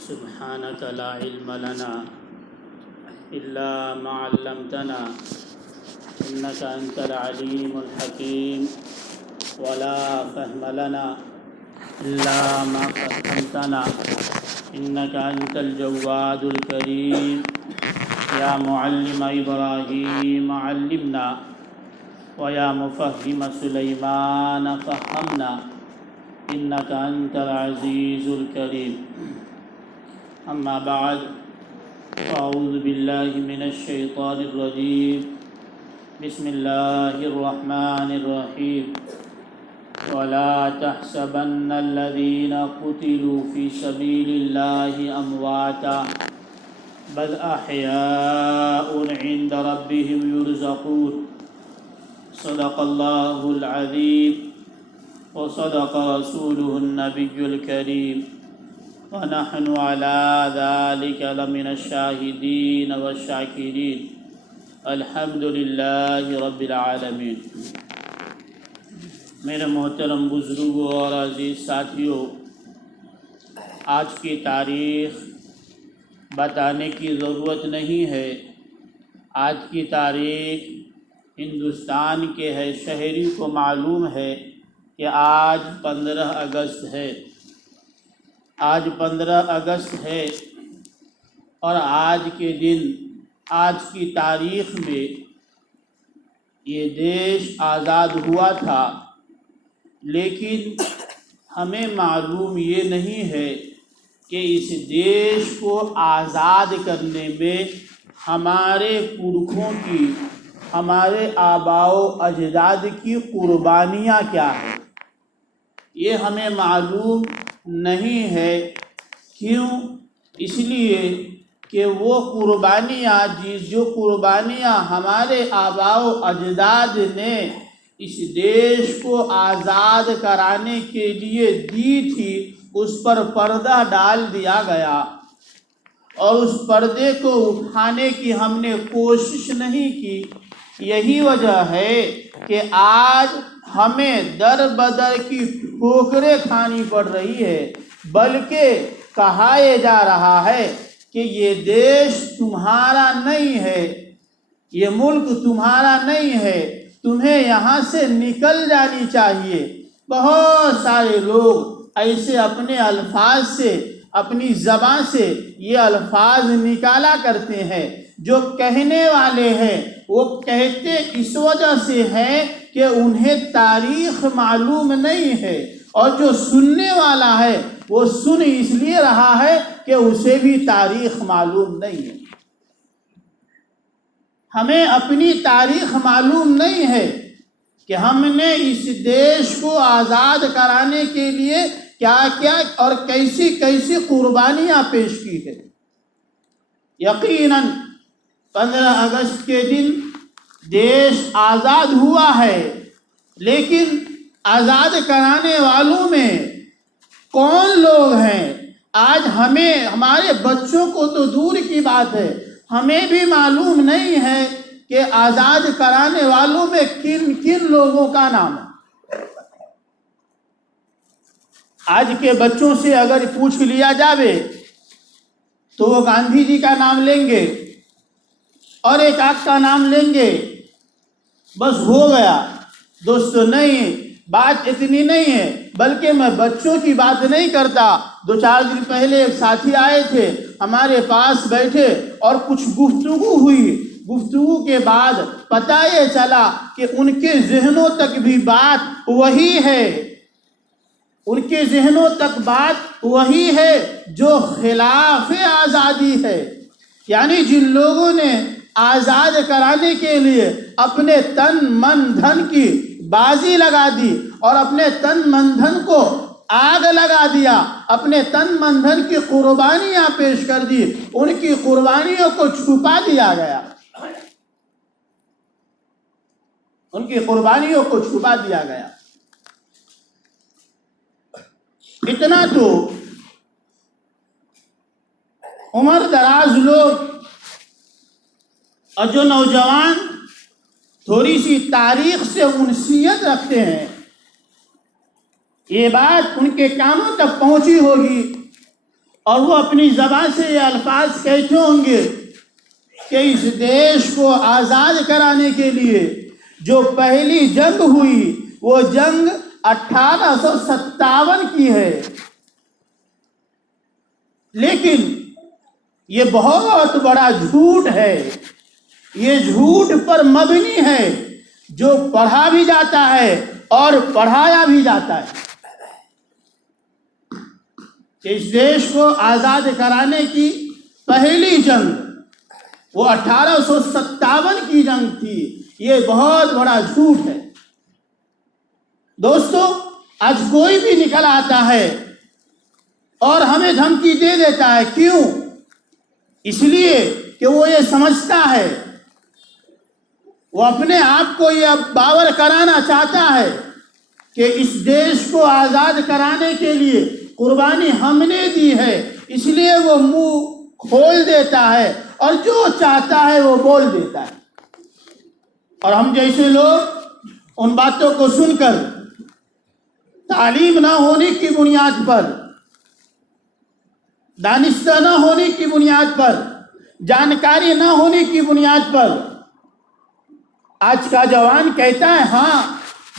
سبحانك لا علم لنا إلا ما علمتنا إنك أنت العليم الحكيم ولا فهم لنا إلا ما فهمتنا إنك أنت الجواد الكريم يا معلم إبراهيم علمنا ويا مفهم سليمان فهمنا إنك أنت العزيز الكريم أما بعد أعوذ بالله من الشيطان الرجيم بسم الله الرحمن الرحيم ولا تحسبن الذين قتلوا في سبيل الله أمواتا بل أحياء عند ربهم يرزقون صدق الله العظيم وصدق رسوله النبي الكريم ونحن على ذلك لمن الشاهدين والشاكرين الحمد لله رب العالمين۔ میرے محترم بزرگوں اور عزیز ساتھیوں، آج کی تاریخ بتانے کی ضرورت نہیں ہے۔ آج کی تاریخ ہندوستان کے ہر شہری کو معلوم ہے کہ آج 15 اگست ہے۔ آج 15 اگست ہے اور آج کے دن، آج کی تاریخ میں یہ دیش آزاد ہوا تھا، لیکن ہمیں معلوم یہ نہیں ہے کہ اس دیش کو آزاد کرنے میں ہمارے پرکھوں کی، ہمارے آباء و اجداد کی قربانیاں کیا ہیں، یہ ہمیں معلوم نہیں ہے۔ کیوں؟ اس لیے کہ وہ قربانیاں جو قربانیاں ہمارے آباء و اجداد نے اس دیش کو آزاد کرانے کے لیے دی تھی، اس پر پردہ ڈال دیا گیا اور اس پردے کو اٹھانے کی ہم نے کوشش نہیں کی۔ یہی وجہ ہے کہ آج ہمیں در بدر کی ٹھوکریں کھانی پڑ رہی ہے، بلکہ کہا یہ جا رہا ہے کہ یہ دیش تمہارا نہیں ہے، یہ ملک تمہارا نہیں ہے، تمہیں یہاں سے نکل جانی چاہیے۔ بہت سارے لوگ ایسے اپنے الفاظ سے، اپنی زبان سے یہ الفاظ نکالا کرتے ہیں۔ جو کہنے والے ہیں وہ کہتے اس وجہ سے ہیں کہ انہیں تاریخ معلوم نہیں ہے، اور جو سننے والا ہے وہ سن اس لیے رہا ہے کہ اسے بھی تاریخ معلوم نہیں ہے۔ ہمیں اپنی تاریخ معلوم نہیں ہے کہ ہم نے اس دیش کو آزاد کرانے کے لیے کیا کیا اور کیسی کیسی قربانیاں پیش کی ہے۔ یقیناً 15 اگست کے دن دیش آزاد ہوا ہے، لیکن آزاد کرانے والوں میں کون لوگ ہیں؟ آج ہمیں، ہمارے بچوں کو تو دور کی بات ہے، ہمیں بھی معلوم نہیں ہے کہ آزاد کرانے والوں میں کن کن لوگوں کا نام ہے۔ آج کے بچوں سے اگر پوچھ لیا جاوے تو وہ گاندھی جی کا نام لیں گے اور ایک آدھ کا نام لیں گے، بس ہو گیا۔ دوستو نہیں، بات اتنی نہیں ہے، بلکہ میں بچوں کی بات نہیں کرتا۔ 2-4 دن پہلے ایک ساتھی آئے تھے ہمارے پاس بیٹھے اور کچھ گفتگو ہوئی۔ گفتگو کے بعد پتہ یہ چلا کہ ان کے ذہنوں تک بھی بات وہی ہے، ان کے ذہنوں تک بات وہی ہے جو خلاف آزادی ہے۔ یعنی جن لوگوں نے آزاد کرانے کے لیے اپنے تن من دھن کی بازی لگا دی اور اپنے تن من دھن کو آگ لگا دیا، اپنے تن من دھن کی قربانیاں پیش کر دی، ان کی قربانیوں کو چھپا دیا گیا، ان کی قربانیوں کو چھپا دیا گیا۔ اتنا تو عمر دراز لوگ اور جو نوجوان تھوڑی سی تاریخ سے انسیت رکھتے ہیں، یہ بات ان کے کانوں تک پہنچی ہوگی اور وہ اپنی زبان سے یہ الفاظ کہتے ہوں گے کہ اس دیش کو آزاد کرانے کے لیے جو پہلی جنگ ہوئی وہ جنگ 1857 کی ہے، لیکن یہ بہت بڑا جھوٹ ہے، یہ جھوٹ پر مبنی ہے جو پڑھا بھی جاتا ہے اور پڑھایا بھی جاتا ہے کہ اس دیش کو آزاد کرانے کی پہلی جنگ وہ 1857 کی جنگ تھی۔ یہ بہت بڑا جھوٹ ہے دوستو۔ آج کوئی بھی نکل آتا ہے اور ہمیں دھمکی دے دیتا ہے، کیوں؟ اس لیے کہ وہ یہ سمجھتا ہے، وہ اپنے آپ کو یہ باور کرانا چاہتا ہے کہ اس دیش کو آزاد کرانے کے لیے قربانی ہم نے دی ہے، اس لیے وہ منہ کھول دیتا ہے اور جو چاہتا ہے وہ بول دیتا ہے۔ اور ہم جیسے لوگ ان باتوں کو سن کر تعلیم نہ ہونے کی بنیاد پر، دانستہ نہ ہونے کی بنیاد پر، جانکاری نہ ہونے کی بنیاد پر آج کا جوان کہتا ہے ہاں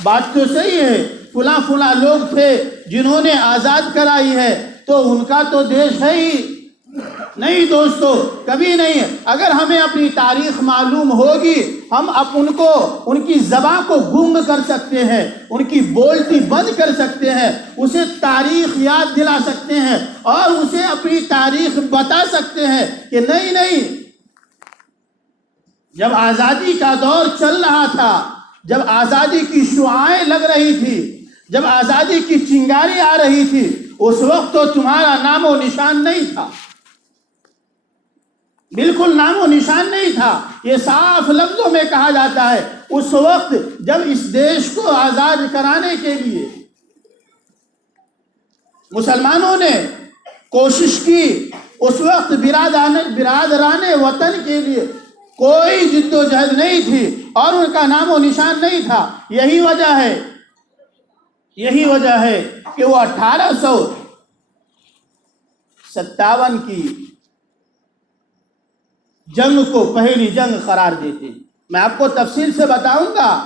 بات تو صحیح ہے، فلاں فلاں لوگ تھے جنہوں نے آزاد کرائی ہے تو ان کا تو دیش ہے ہی نہیں۔ دوستو کبھی نہیں۔ اگر ہمیں اپنی تاریخ معلوم ہوگی ہم ان کی زبان کو گم کر سکتے ہیں، ان کی بولتی بند کر سکتے ہیں، اسے تاریخ یاد دلا سکتے ہیں اور اسے اپنی تاریخ بتا سکتے ہیں کہ نہیں، جب آزادی کا دور چل رہا تھا، جب آزادی کی شعاعیں لگ رہی تھی، جب آزادی کی چنگاری آ رہی تھی، اس وقت تو تمہارا نام و نشان نہیں تھا، بالکل نام و نشان نہیں تھا۔ یہ صاف لفظوں میں کہا جاتا ہے اس وقت جب اس دیش کو آزاد کرانے کے لیے مسلمانوں نے کوشش کی، اس وقت برادران وطن کے لیے کوئی جد و جہد نہیں تھی اور ان کا نام و نشان نہیں تھا۔ یہی وجہ ہے کہ وہ 1857 کی جنگ کو پہلی جنگ قرار دیتے ہیں۔ میں آپ کو تفصیل سے بتاؤں گا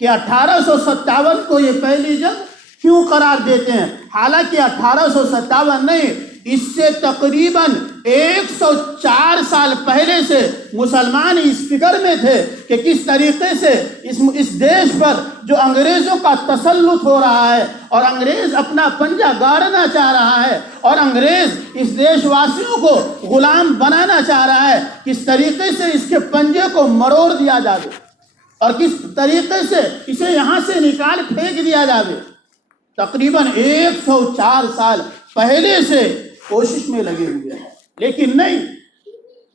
کہ 1857 کو یہ پہلی جنگ کیوں قرار دیتے ہیں۔ حالانکہ 1857 نہیں، اس سے تقریباً 104 سال پہلے سے مسلمان اس فکر میں تھے کہ کس طریقے سے اس دیش پر جو انگریزوں کا تسلط ہو رہا ہے اور انگریز اپنا پنجہ گاڑنا چاہ رہا ہے اور انگریز اس دیش واسیوں کو غلام بنانا چاہ رہا ہے، کس طریقے سے اس کے پنجے کو مروڑ دیا جائے اور کس طریقے سے اسے یہاں سے نکال پھینک دیا جائے۔ تقریباً 104 سال پہلے سے کوشش میں لگے ہوئے ہیں، لیکن نہیں،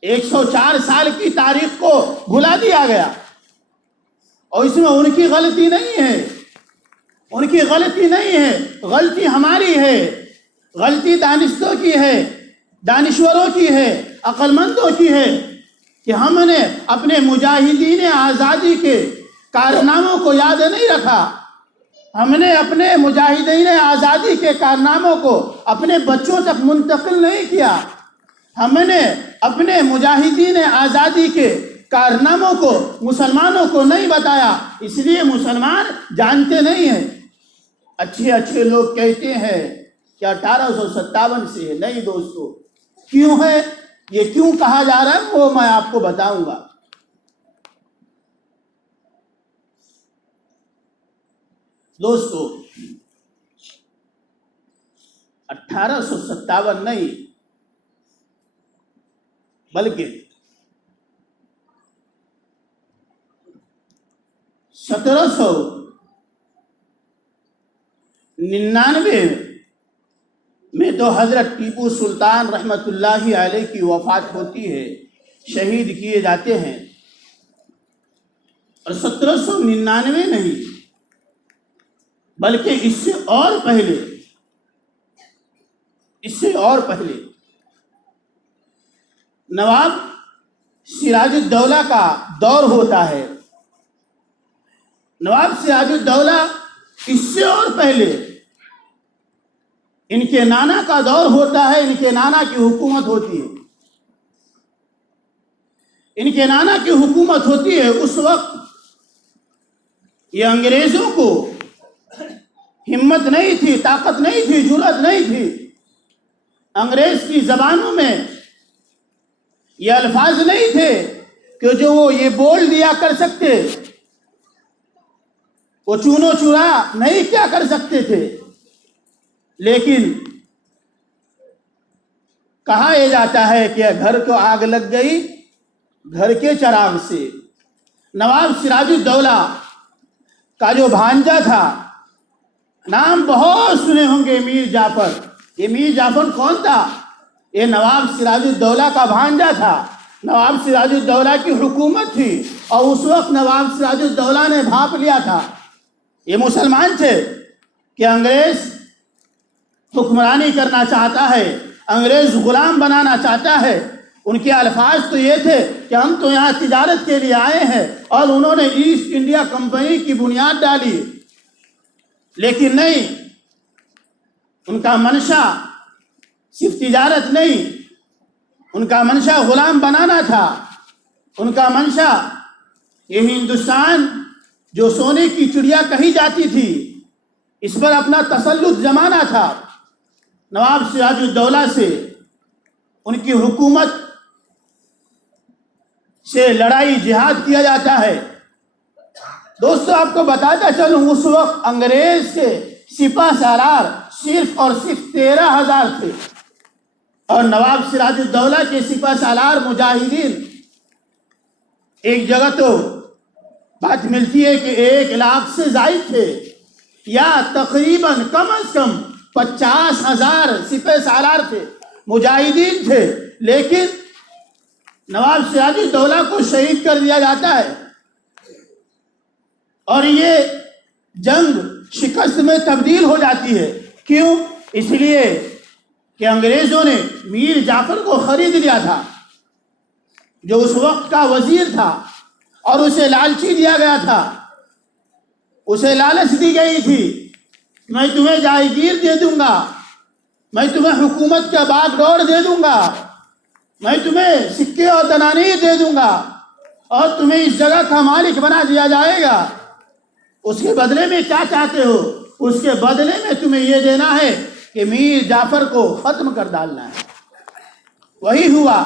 104 سال کی تاریخ کو بھلا دیا گیا اور اس میں ان کی غلطی نہیں ہے، غلطی ہماری ہے، غلطی دانشوں کی ہے، دانشوروں کی ہے، عقل مندوں کی ہے کہ ہم نے اپنے مجاہدین آزادی کے کارناموں کو یاد نہیں رکھا، ہم نے اپنے مجاہدین آزادی کے کارناموں کو اپنے بچوں تک منتقل نہیں کیا، ہم نے اپنے مجاہدین آزادی کے کارناموں کو مسلمانوں کو نہیں بتایا، اس لیے مسلمان جانتے نہیں ہیں۔ اچھے لوگ کہتے ہیں کہ 1857 سے ہے، نہیں دوستو، کیوں ہے، یہ کیوں کہا جا رہا ہے وہ میں آپ کو بتاؤں گا۔ دوستو 1857 نہیں بلکہ 1799 میں تو حضرت ٹیپو سلطان رحمت اللہ علیہ کی وفات ہوتی ہے، شہید کیے جاتے ہیں، اور 1799 نہیں بلکہ اس سے اور پہلے نواب سراج الدولہ کا دور ہوتا ہے۔ نواب سراج الدولہ اس سے اور پہلے ان کے نانا کا دور ہوتا ہے، ان کے نانا کی حکومت ہوتی ہے، ان کے نانا کی حکومت ہوتی ہے۔ اس وقت یہ انگریزوں کو ہمت نہیں تھی، طاقت نہیں تھی، جرأت نہیں تھی۔ انگریز کی زبانوں میں یہ الفاظ نہیں تھے کہ جو وہ یہ بول دیا کر سکتے، وہ چونو چورا نہیں کیا کر سکتے تھے، لیکن کہا یہ جاتا ہے کہ گھر کو آگ لگ گئی گھر کے چراغ سے۔ نواب سراج الدولہ کا جو بھانجا تھا، نام بہت سنے ہوں گے، میر جعفر۔ یہ میر جعفر کون تھا؟ یہ نواب سراج الدولہ کا بھانجا تھا۔ نواب سراج الدولہ کی حکومت تھی، اور اس وقت نواب سراج الدولہ نے بھاپ لیا تھا۔ یہ مسلمان تھے کہ انگریز حکمرانی کرنا چاہتا ہے، انگریز غلام بنانا چاہتا ہے۔ ان کے الفاظ تو یہ تھے کہ ہم تو یہاں تجارت کے لیے آئے ہیں، اور انہوں نے ایسٹ انڈیا کمپنی کی بنیاد ڈالی، لیکن نہیں، ان کا منشا صرف تجارت نہیں، ان کا منشا غلام بنانا تھا۔ ان کا منشا یہ ہندوستان جو سونے کی چڑیا کہی جاتی تھی، اس پر اپنا تسلط جمانا تھا۔ نواب سراج الدولہ سے، ان کی حکومت سے لڑائی جہاد کیا جاتا ہے۔ دوستو آپ کو بتاتا چلوں، اس وقت انگریز کے سپہ سالار صرف اور صرف 13,000 تھے، اور نواب سراج الدولہ کے سپہ سالار مجاہدین ایک جگہ تو بات ملتی ہے کہ 1 لاکھ سے زائد تھے، یا تقریباً کم از کم 50,000 سپہ سالار تھے، مجاہدین تھے۔ لیکن نواب سراج الدولہ کو شہید کر دیا جاتا ہے، اور یہ جنگ شکست میں تبدیل ہو جاتی ہے۔ کیوں؟ اس لیے کہ انگریزوں نے میر جعفر کو خرید لیا تھا، جو اس وقت کا وزیر تھا، اور اسے لالچی دیا گیا تھا، اسے لالچ دی گئی تھی، میں تمہیں جائیگیر دے دوں گا، میں تمہیں حکومت کا باغ ڈور دے دوں گا، میں تمہیں سکے اور دنانیر دے دوں گا، اور تمہیں اس جگہ کا مالک بنا دیا جائے گا۔ اس کے بدلے میں کیا چاہتے ہو؟ اس کے بدلے میں تمہیں یہ دینا ہے کہ میر جعفر کو ختم کر ڈالنا ہے۔ وہی ہوا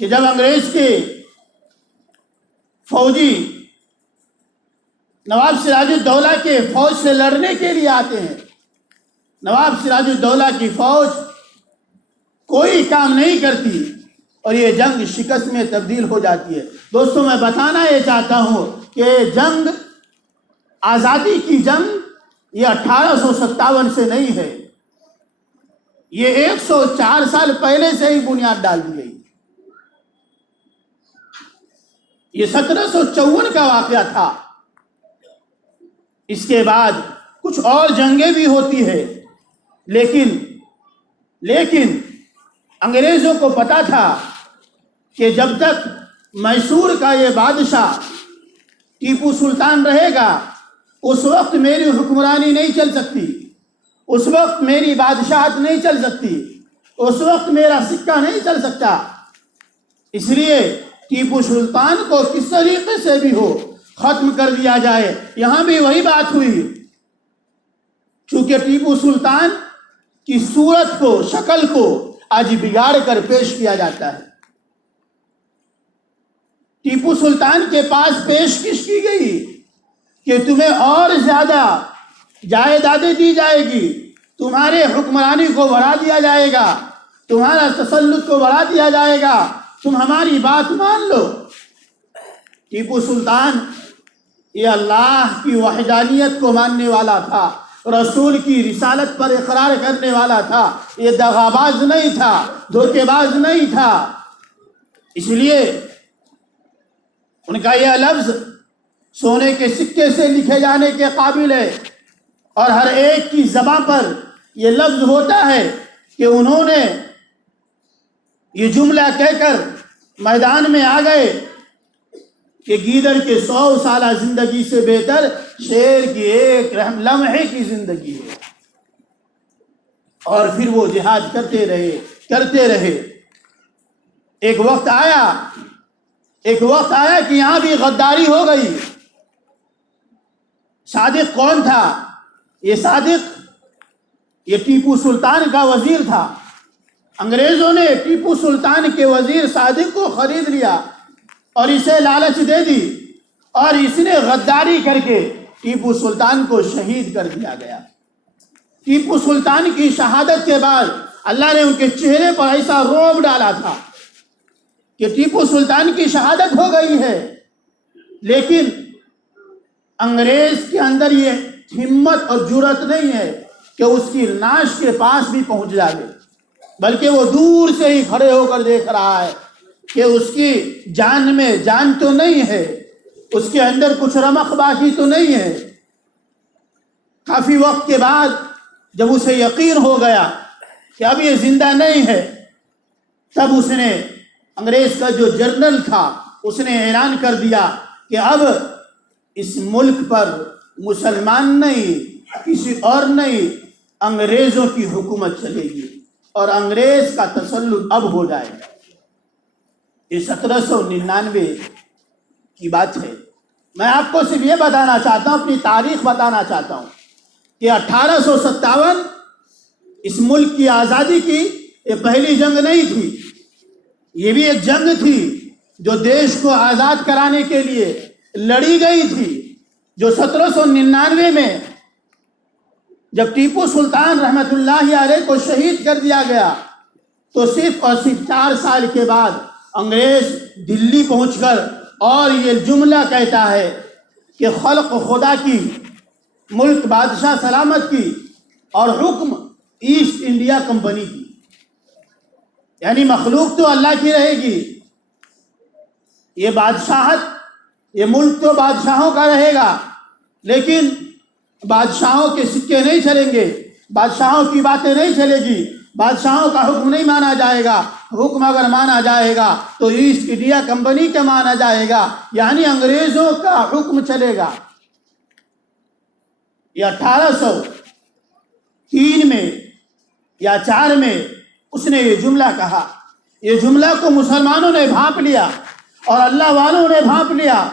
کہ جب انگریز کے فوجی نواب سراج الدولہ کے فوج سے لڑنے کے لیے آتے ہیں، نواب سراج الدولہ کی فوج کوئی کام نہیں کرتی، اور یہ جنگ شکست میں تبدیل ہو جاتی ہے۔ دوستوں میں بتانا یہ چاہتا ہوں کہ جنگ، آزادی کی جنگ، یہ 1857 سے نہیں ہے، یہ 104 سال پہلے سے ہی بنیاد ڈال دی گئی۔ یہ 1754 کا واقعہ تھا۔ اس کے بعد کچھ اور جنگیں بھی ہوتی ہے، لیکن انگریزوں کو پتا تھا کہ جب تک میسور کا یہ بادشاہ ٹیپو سلطان رہے گا، اس وقت میری حکمرانی نہیں چل سکتی، اس وقت میری بادشاہت نہیں چل سکتی، اس وقت میرا سکہ نہیں چل سکتا۔ اس لیے ٹیپو سلطان کو کس طریقے سے بھی ہو ختم کر دیا جائے۔ یہاں بھی وہی بات ہوئی، چونکہ ٹیپو سلطان کی صورت کو، شکل کو آج بگاڑ کر پیش کیا جاتا ہے۔ ٹیپو سلطان کے پاس پیشکش کی گئی کہ تمہیں اور زیادہ جائیدادیں دی جائے گی، تمہارے حکمرانی کو بڑھا دیا جائے گا، تمہارا تسلط کو بڑھا دیا جائے گا، تم ہماری بات مان لو۔ ٹیپو سلطان یہ اللہ کی وحدانیت کو ماننے والا تھا، رسول کی رسالت پر اقرار کرنے والا تھا، یہ دغاباز نہیں تھا، دھوکے باز نہیں تھا۔ اس لیے ان کا یہ لفظ سونے کے سکے سے لکھے جانے کے قابل ہے، اور ہر ایک کی زبان پر یہ لفظ ہوتا ہے کہ انہوں نے یہ جملہ کہہ کر میدان میں آ گئے کہ گیدڑ کے 100 سالہ زندگی سے بہتر شیر کی ایک لمحے کی زندگی ہے۔ اور پھر وہ جہاد کرتے رہے. ایک وقت آیا کہ یہاں بھی غداری ہو گئی. صادق کون تھا؟ یہ ٹیپو سلطان کا وزیر تھا. انگریزوں نے ٹیپو سلطان کے وزیر صادق کو خرید لیا اور اسے لالچ دے دی، اور اس نے غداری کر کے ٹیپو سلطان کو شہید کر دیا گیا. ٹیپو سلطان کی شہادت کے بعد اللہ نے ان کے چہرے پر ایسا رعب ڈالا تھا کہ ٹیپو سلطان کی شہادت ہو گئی ہے، لیکن انگریز کے اندر یہ ہمت اور جرأت نہیں ہے کہ اس کی لاش کے پاس بھی پہنچ جائے، بلکہ وہ دور سے ہی کھڑے ہو کر دیکھ رہا ہے کہ اس کی جان میں جان تو نہیں ہے، اس کے اندر کچھ رمق باقی تو نہیں ہے. کافی وقت کے بعد جب اسے یقین ہو گیا کہ اب یہ زندہ نہیں ہے، تب اس نے، انگریز کا جو جنرل تھا، اس نے اعلان کر دیا کہ اب اس ملک پر مسلمان نہیں، کسی اور نہیں، انگریزوں کی حکومت چلے گی اور انگریز کا تسلط اب ہو جائے گا. یہ 1799 کی بات ہے. میں آپ کو صرف یہ بتانا چاہتا ہوں، اپنی تاریخ بتانا چاہتا ہوں کہ 1857 اس ملک کی آزادی کی یہ پہلی جنگ نہیں تھی. یہ بھی ایک جنگ تھی جو دیش کو آزاد کرانے کے لیے لڑی گئی تھی، جو 1799 میں جب ٹیپو سلطان رحمت اللہ علیہ کو شہید کر دیا گیا تو صرف اور صرف 4 سال کے بعد انگریز دلی پہنچ کر اور یہ جملہ کہتا ہے کہ خلق خدا کی، ملک بادشاہ سلامت کی، اور حکم ایسٹ انڈیا کمپنی کی. یعنی مخلوق تو اللہ کی رہے گی، یہ بادشاہت، یہ ملک تو بادشاہوں کا رہے گا، لیکن بادشاہوں کے سکے نہیں چلیں گے، بادشاہوں کی باتیں نہیں چلے گی، بادشاہوں کا حکم نہیں مانا جائے گا. حکم اگر مانا جائے گا تو ایسٹ انڈیا کمپنی کا مانا جائے گا، یعنی انگریزوں کا حکم چلے گا. یہ 1803 میں یا 4 میں اس نے یہ جملہ کہا. یہ جملہ کو مسلمانوں نے بھانپ لیا اور اللہ والوں نے بھانپ لیا،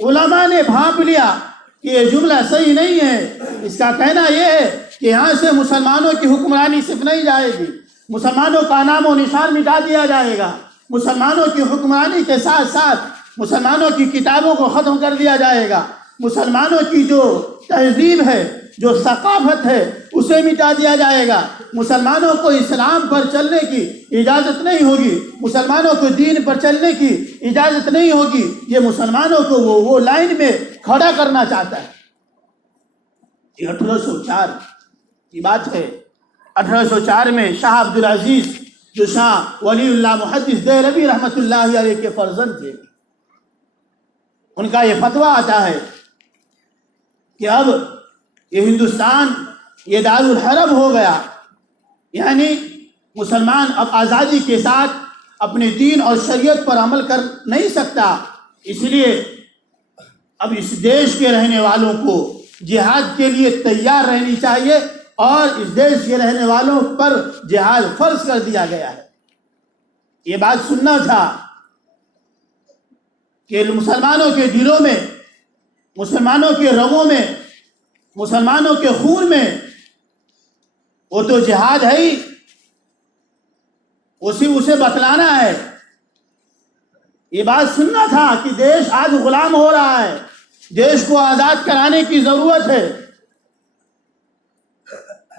علماء نے بھانپ لیا کہ یہ جملہ صحیح نہیں ہے. اس کا کہنا یہ ہے کہ یہاں سے مسلمانوں کی حکمرانی صرف نہیں جائے گی، مسلمانوں کا نام و نشان مٹا دیا جائے گا، مسلمانوں کی حکمرانی کے ساتھ ساتھ مسلمانوں کی کتابوں کو ختم کر دیا جائے گا، مسلمانوں کی جو تہذیب ہے، جو ثقافت ہے، اسے مٹا دیا جائے گا. مسلمانوں کو اسلام پر چلنے کی اجازت نہیں ہوگی، مسلمانوں کو دین پر چلنے کی اجازت نہیں ہوگی. یہ مسلمانوں کو وہ لائن میں کھڑا کرنا چاہتا ہے. یہ 1804 کی بات ہے. 1804 میں شاہ عبدالعزیز، جو شاہ ولی اللہ محدث دہلوی رحمۃ اللہ علیہ کے فرزند تھے، ان کا یہ فتویٰ آتا ہے کہ اب یہ ہندوستان یہ دارالحرب ہو گیا، یعنی مسلمان اب آزادی کے ساتھ اپنے دین اور شریعت پر عمل کر نہیں سکتا. اس لیے اب اس دیش کے رہنے والوں کو جہاد کے لیے تیار رہنی چاہیے، اور اس دیش کے رہنے والوں پر جہاد فرض کر دیا گیا ہے. یہ بات سننا تھا کہ مسلمانوں کے دلوں میں، مسلمانوں کے رگوں میں، مسلمانوں کے خون میں وہ تو جہاد ہے ہی، اسے بتلانا ہے. یہ بات سننا تھا کہ دیش آج غلام ہو رہا ہے، دیش کو آزاد کرانے کی ضرورت ہے.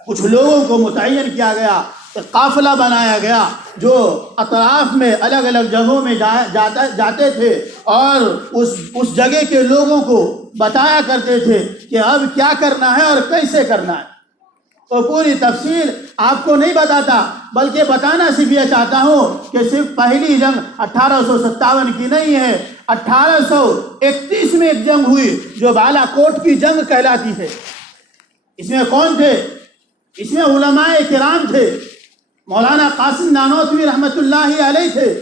کچھ لوگوں کو متعین کیا گیا، ایک قافلہ بنایا گیا جو اطراف میں الگ الگ جگہوں میں جاتے تھے اور اس جگہ کے لوگوں کو بتایا کرتے تھے کہ اب کیا کرنا ہے اور کیسے کرنا ہے. تو پوری تفصیل آپ کو نہیں بتاتا، بلکہ بتانا صرف یہ چاہتا ہوں کہ صرف پہلی جنگ 1857 کی نہیں ہے، 1831 میں ایک جنگ ہوئی جو بالا کوٹ کی جنگ کہلاتی ہے. اس میں کون تھے؟ اس میں علماء کرام تھے. مولانا قاسم نانوتوی رحمۃ اللہ علیہ تھے،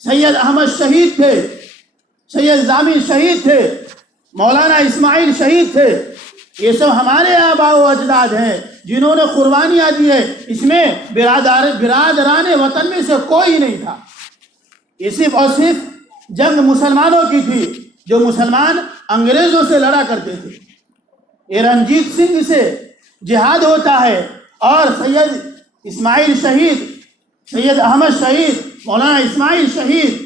سید احمد شہید تھے، سید ضامن شہید تھے، مولانا اسماعیل شہید تھے، یہ سب ہمارے آباء و اجداد ہیں جنہوں نے قربانیاں دی ہے. اس میں برادران وطن میں سے کوئی نہیں تھا. یہ صرف اور صرف جنگ مسلمانوں کی تھی جو مسلمان انگریزوں سے لڑا کرتے تھے. یہ رنجیت سنگھ سے جہاد ہوتا ہے اور سید اسماعیل شہید، سید احمد شہید، مولانا اسماعیل شہید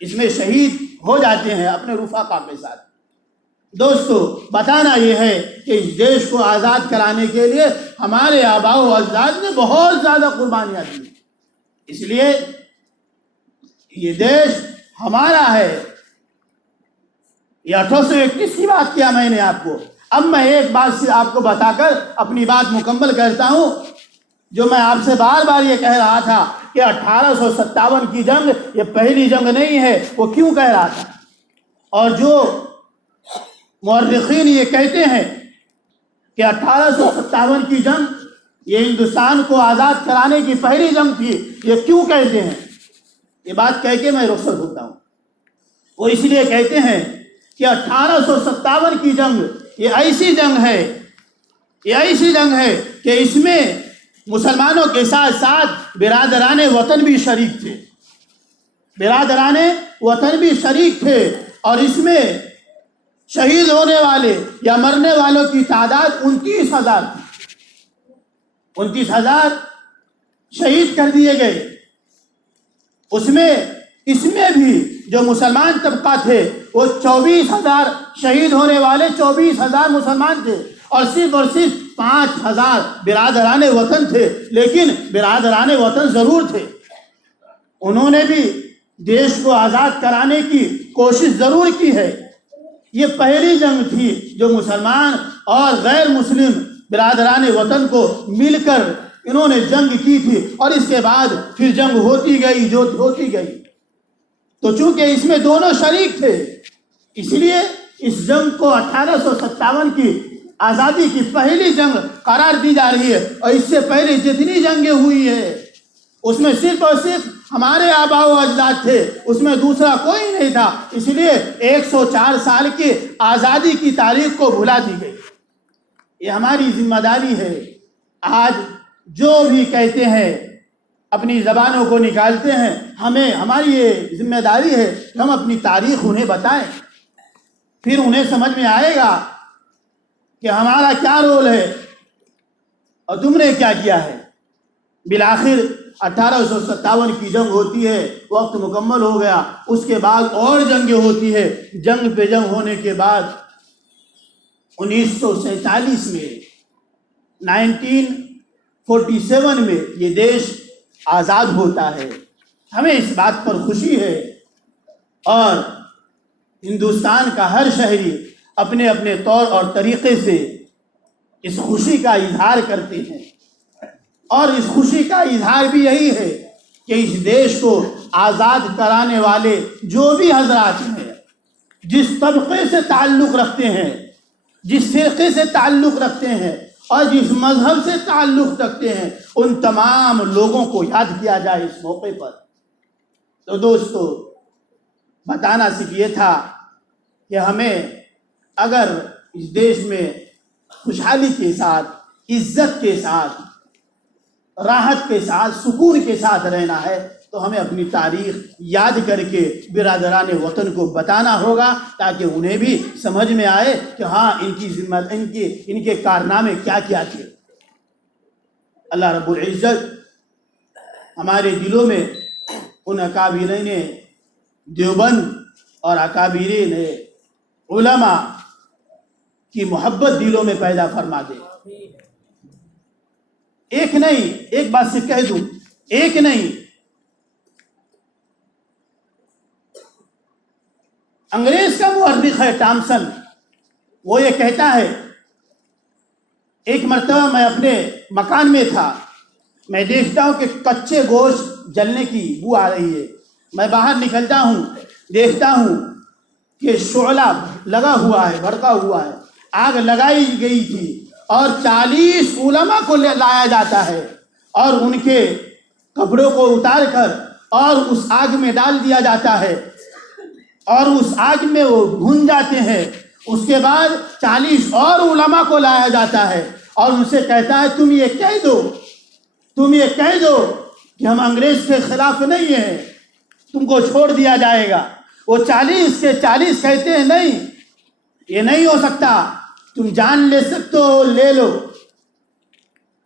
اس میں شہید ہو جاتے ہیں اپنے رفقا کے ساتھ. دوستو بتانا یہ ہے کہ اس دیش کو آزاد کرانے کے لیے ہمارے آباء و اجداد نے بہت زیادہ قربانیاں دی. اس لیے یہ دیش ہمارا ہے. یہ 1831 کی بات کیا میں نے آپ کو. اب میں ایک بات سے آپ کو بتا کر اپنی بات مکمل کرتا ہوں. جو میں آپ سے بار بار یہ کہہ رہا تھا کہ 1857 کی جنگ یہ پہلی جنگ نہیں ہے، وہ کیوں کہہ رہا تھا؟ اور جو مورخین یہ کہتے ہیں کہ 1857 کی جنگ یہ ہندوستان کو آزاد کرانے کی پہلی جنگ تھی، یہ کیوں کہتے ہیں؟ یہ بات کہہ کے میں رخصت ہوتا ہوں. وہ اس لیے کہتے ہیں کہ 1857 کی جنگ یہ ایسی جنگ ہے کہ اس میں مسلمانوں کے ساتھ ساتھ برادران وطن بھی شریک تھے. برادران وطن بھی شریک تھے اور اس میں شہید ہونے والے یا مرنے والوں کی تعداد 29,000 تھی. 29,000 شہید کر دیے گئے. اس میں بھی جو مسلمان طبقہ تھے وہ 24,000 شہید ہونے والے 24,000 مسلمان تھے اور صرف 5,000 برادران وطن تھے. لیکن برادران وطن ضرور تھے، انہوں نے بھی دیش کو آزاد کرانے کی کوشش ضرور کی ہے. یہ پہلی جنگ تھی جو مسلمان اور غیر مسلم برادران وطن کو مل کر انہوں نے جنگ کی تھی اور اس کے بعد پھر جنگ ہوتی گئی. تو چونکہ اس میں دونوں شریک تھے اس لیے اس جنگ کو 1857 کی آزادی کی پہلی جنگ قرار دی جا رہی ہے. اور اس سے پہلے جتنی جنگیں ہوئی ہیں اس میں صرف اور صرف ہمارے آباء و اجداد تھے، اس میں دوسرا کوئی نہیں تھا. اس لیے 104 سال کی آزادی کی تاریخ کو بھلا دی گئی. یہ ہماری ذمہ داری ہے. آج جو بھی کہتے ہیں اپنی زبانوں کو نکالتے ہیں، ہماری یہ ذمہ داری ہے کہ ہم اپنی تاریخ انہیں بتائیں. پھر انہیں سمجھ میں آئے گا کہ ہمارا کیا رول ہے اور تم نے کیا کیا ہے. بالآخر 1857 کی جنگ ہوتی ہے، وقت مکمل ہو گیا. اس کے بعد اور جنگیں ہوتی ہے. جنگ پہ جنگ ہونے کے بعد 1947 میں 1947 میں یہ دیش آزاد ہوتا ہے. ہمیں اس بات پر خوشی ہے اور ہندوستان کا ہر شہری اپنے اپنے طور اور طریقے سے اس خوشی کا اظہار کرتے ہیں. اور اس خوشی کا اظہار بھی یہی ہے کہ اس دیش کو آزاد کرانے والے جو بھی حضرات ہیں، جس طبقے سے تعلق رکھتے ہیں، جس فرقے سے تعلق رکھتے ہیں اور جس مذہب سے تعلق رکھتے ہیں، ان تمام لوگوں کو یاد کیا جائے اس موقع پر. تو دوستو بتانا صرف یہ تھا کہ ہمیں اگر اس دیش میں خوشحالی کے ساتھ، عزت کے ساتھ، راحت کے ساتھ، سکون کے ساتھ رہنا ہے تو ہمیں اپنی تاریخ یاد کر کے برادران وطن کو بتانا ہوگا تاکہ انہیں بھی سمجھ میں آئے کہ ہاں ان کے کارنامے کیا کیا تھے. اللہ رب العزت ہمارے دلوں میں ان اکابرین دیوبند اور اکابرین علماء کی محبت دلوں میں پیدا فرما دے. ایک نہیں، ایک بات صرف کہہ دوں، ایک نہیں، انگریز کا مورخ ہے ٹامسن، وہ یہ کہتا ہے، ایک مرتبہ میں اپنے مکان میں تھا، میں دیکھتا ہوں کہ کچے گوشت جلنے کی بو آ رہی ہے. میں باہر نکلتا ہوں، دیکھتا ہوں کہ شعلہ لگا ہوا ہے، بھڑکا ہوا ہے، آگ لگائی گئی تھی اور 40 علماء کو لایا جاتا ہے اور ان کے کپڑوں کو اتار کر اور اس آگ میں ڈال دیا جاتا ہے اور اس آگ میں وہ بھن جاتے ہیں اس کے بعد 40 اور علماء کو لایا جاتا ہے اور ان سے کہتا ہے تم یہ کہہ دو کہ ہم انگریز کے خلاف نہیں ہیں، تم کو چھوڑ دیا جائے گا۔ وہ 40 کے 40 کہتے ہیں نہیں، یہ نہیں ہو سکتا، تم جان لے سکتے ہو لے لو،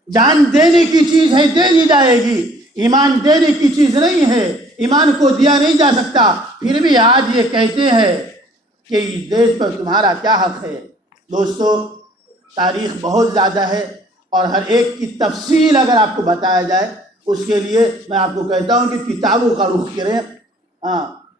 جان دینے کی چیز ہے دے دی جائے گی، ایمان دینے کی چیز نہیں ہے، ایمان کو دیا نہیں جا سکتا۔ پھر بھی آج یہ کہتے ہیں کہ اس دیش پر تمہارا کیا حق ہے۔ دوستو، تاریخ بہت زیادہ ہے اور ہر ایک کی تفصیل اگر آپ کو بتایا جائے، اس کے لیے میں آپ کو کہتا ہوں کہ کتابوں کا رخ کریں۔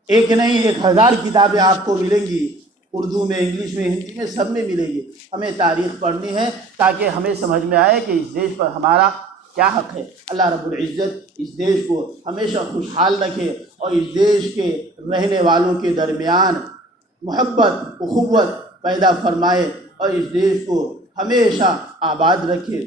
ایک نہیں 1000 کتابیں آپ کو ملیں گی، اردو میں، انگلش میں، ہندی میں، سب میں ملے گی۔ ہمیں تاریخ پڑھنی ہے تاکہ ہمیں سمجھ میں آئے کہ اس دیش پر ہمارا کیا حق ہے۔ اللہ رب العزت اس دیش کو ہمیشہ خوشحال رکھے اور اس دیش کے رہنے والوں کے درمیان محبت، اخوت پیدا فرمائے اور اس دیش کو ہمیشہ آباد رکھے۔